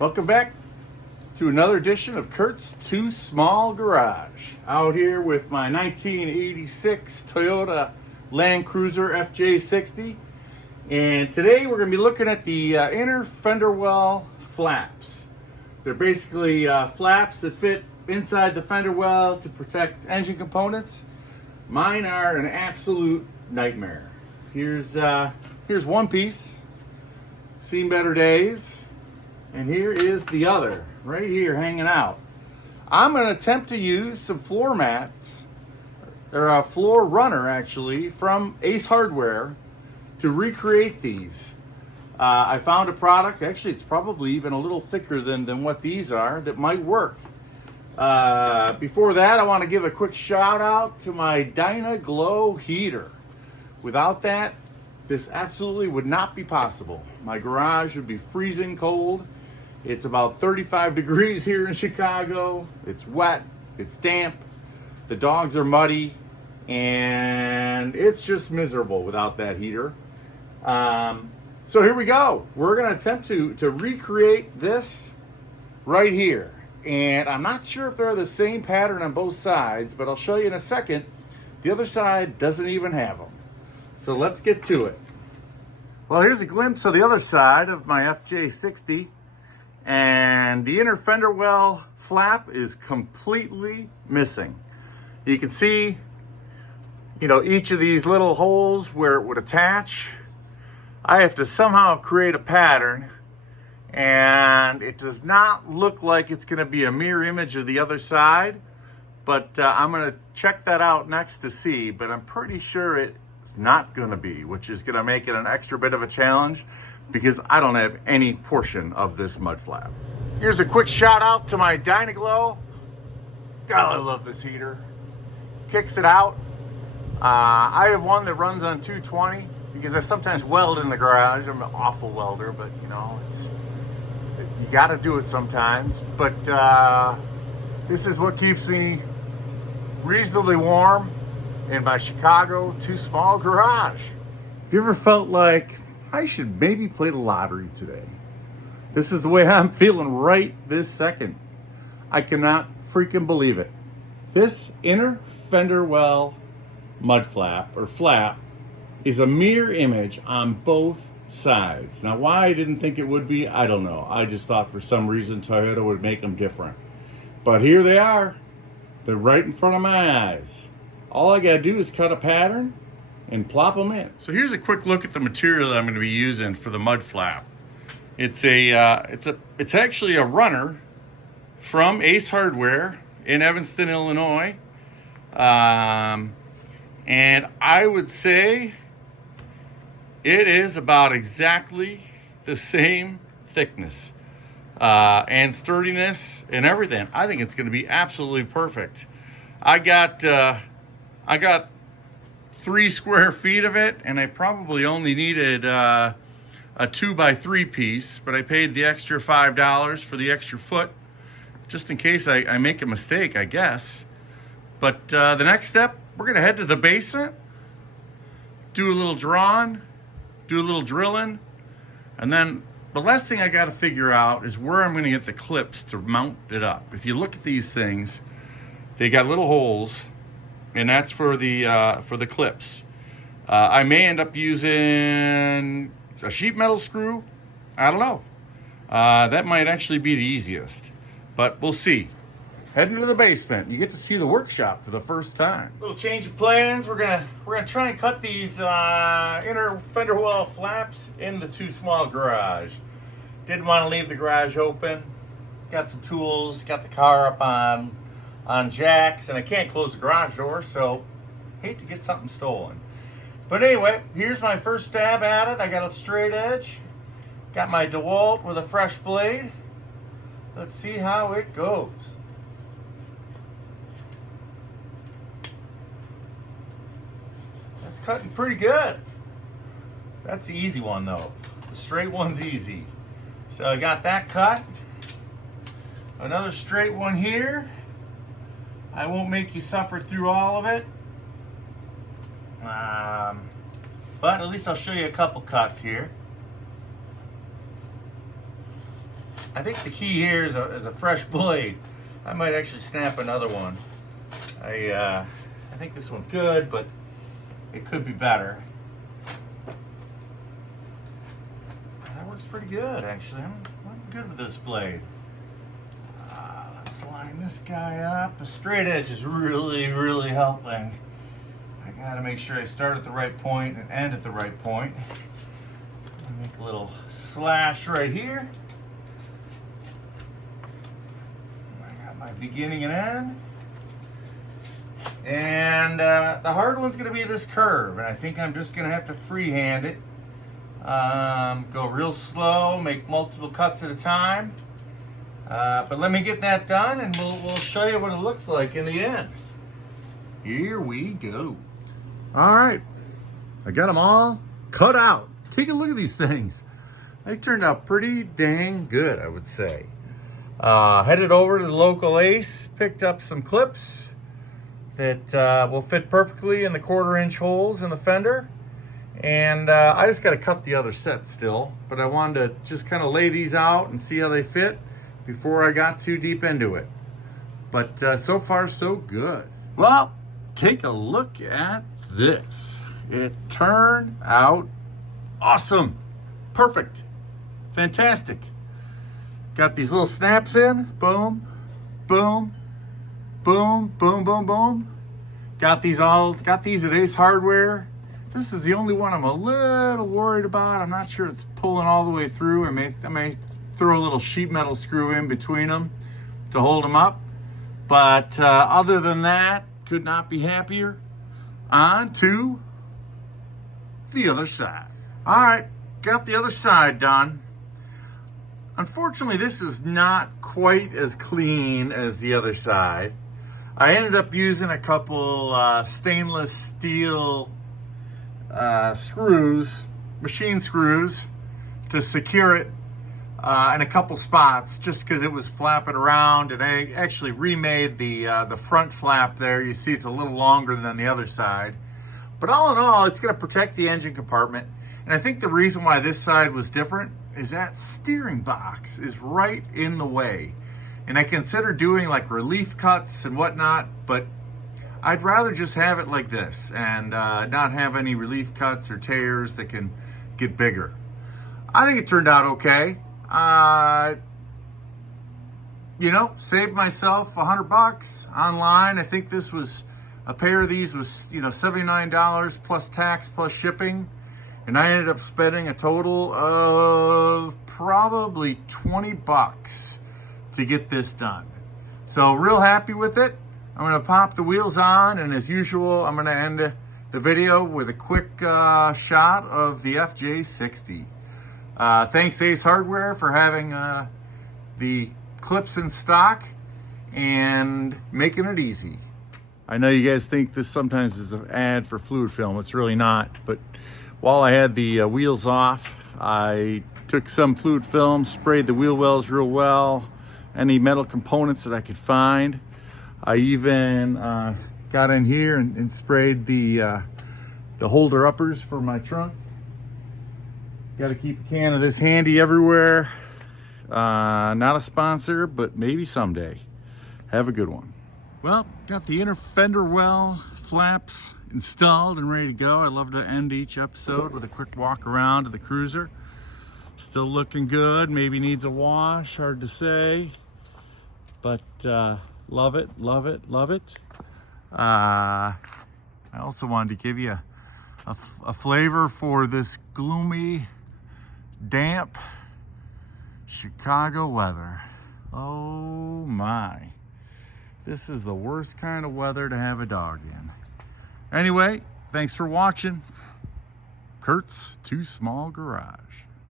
Welcome back to another edition of Kurt's Too Small Garage. Out here with my 1986 Toyota Land Cruiser FJ60. And today we're going to be looking at the inner fender well flaps. They're basically flaps that fit inside the fender well to protect engine components. Mine are an absolute nightmare. Here's one piece, seen better days, and here is the other, right here hanging out. I'm going to attempt to use some floor mats, or a floor runner actually, from Ace Hardware to recreate these. I found a product, actually it's probably even a little thicker than what these are, that might work. Before that, I want to give a quick shout out to my Dyna-Glo heater. Without that, this absolutely would not be possible. My garage would be freezing cold. It's about 35 degrees here in Chicago. It's wet, it's damp, the dogs are muddy, and it's just miserable without that heater. So here we go. We're going to attempt to recreate this right here. And I'm not sure if they're the same pattern on both sides, but I'll show you in a second. The other side doesn't even have them. So let's get to it. Well, here's a glimpse of the other side of my FJ60. And the inner fender well flap is completely missing. You can see, each of these little holes where it would attach. I have to somehow create a pattern, and it does not look like it's going to be a mirror image of the other side, but I'm going to check that out next to see, but I'm pretty sure it's not going to be, which is going to make it an extra bit of a challenge because I don't have any portion of this mud flap. Here's a quick shout out to my Dyna-Glo. God, I love this heater. Kicks it out. I have one that runs on 220 because I sometimes weld in the garage. I'm an awful welder, but you got to do it sometimes. But this is what keeps me reasonably warm in my Chicago too small garage. If you ever felt like I should maybe play the lottery today, this is the way I'm feeling right this second. I cannot freaking believe it. This inner fender well mud flap or flap is a mirror image on both sides. Now, why I didn't think it would be, I don't know. I just thought for some reason Toyota would make them different. But here they are. They're right in front of my eyes. All I gotta do is cut a pattern and plop them in. So here's a quick look at the material that I'm gonna be using for the mud flap. It's actually a runner from Ace Hardware in Evanston, Illinois. And I would say it is about exactly the same thickness and sturdiness and everything. I think it's going to be absolutely perfect. I got 3 square feet of it, and I probably only needed a 2x3 piece, but I paid the extra $5 for the extra foot, just in case I make a mistake, I guess. But the next step, we're going to head to the basement, do a little drawing, do a little drilling, and then the last thing I got to figure out is where I'm going to get the clips to mount it up. If you look at these things, they got little holes, and that's for the clips. I may end up using a sheet metal screw. I don't know. That might actually be the easiest, but we'll see. Heading to the basement, you get to see the workshop for the first time. Little change of plans. We're gonna try and cut these inner fender well flaps in the too small garage. Didn't want to leave the garage open. Got some tools. Got the car up on jacks, and I can't close the garage door, so hate to get something stolen. But anyway, here's my first stab at it. I got a straight edge. Got my DeWalt with a fresh blade. Let's see how it goes. Cutting pretty good. That's the easy one though. The straight one's easy. So I got that cut. Another straight one here. I won't make you suffer through all of it. But at least I'll show you a couple cuts here. I think the key here is a fresh blade. I might actually snap another one. I think this one's good, but it could be better. That works pretty good, actually. I'm good with this blade. Let's line this guy up. A straight edge is really helping. I gotta make sure I start at the right point and end at the right point. Make a little slash right here. I got my beginning and end. And the hard one's gonna be this curve, and I think I'm just gonna have to freehand it. Go real slow, make multiple cuts at a time. But let me get that done, and we'll show you what it looks like in the end. Here we go. All right, I got them all cut out. Take a look at these things. They turned out pretty dang good, I would say. Headed over to the local Ace, picked up some clips that will fit perfectly in the 1/4-inch holes in the fender. And I just got to cut the other set still, but I wanted to just kind of lay these out and see how they fit before I got too deep into it. But so far, so good. Well, take a look at this. It turned out awesome. Perfect. Fantastic. Got these little snaps in. Boom, boom, boom, boom, boom, boom. Got these at Ace Hardware. This is the only one I'm a little worried about. I'm not sure it's pulling all the way through. I may throw a little sheet metal screw in between them to hold them up. But other than that, could not be happier. On to the other side. All right, got the other side done. Unfortunately, this is not quite as clean as the other side. I ended up using a couple stainless steel screws, machine screws, to secure it in a couple spots, just because it was flapping around. And I actually remade the front flap there. You see it's a little longer than the other side. But all in all, it's going to protect the engine compartment. And I think the reason why this side was different is that steering box is right in the way. And I consider doing like relief cuts and whatnot, but I'd rather just have it like this and not have any relief cuts or tears that can get bigger. I think it turned out okay. You know, saved myself $100 online. I think this was, a pair of these was, you know, $79 plus tax plus shipping. And I ended up spending a total of probably $20 to get this done. So real happy with it. I'm gonna pop the wheels on, and as usual, I'm gonna end the video with a quick shot of the FJ60. Thanks Ace Hardware for having the clips in stock and making it easy. I know you guys think this sometimes is an ad for fluid film. It's really not, but while I had the wheels off, I took some fluid film, sprayed the wheel wells real well, any metal components that I could find. I even got in here and sprayed the holder uppers for my trunk. Got to keep a can of this handy everywhere. Not a sponsor, but maybe someday. Have a good one. Well, got the inner fender well flaps installed and ready to go. I love to end each episode with a quick walk around to the cruiser. Still looking good. Maybe needs a wash, hard to say, but love it, love it, love it. I also wanted to give you a flavor for this gloomy, damp Chicago weather. Oh my. This is the worst kind of weather to have a dog in. Anyway, thanks for watching. Kurt's Too Small Garage.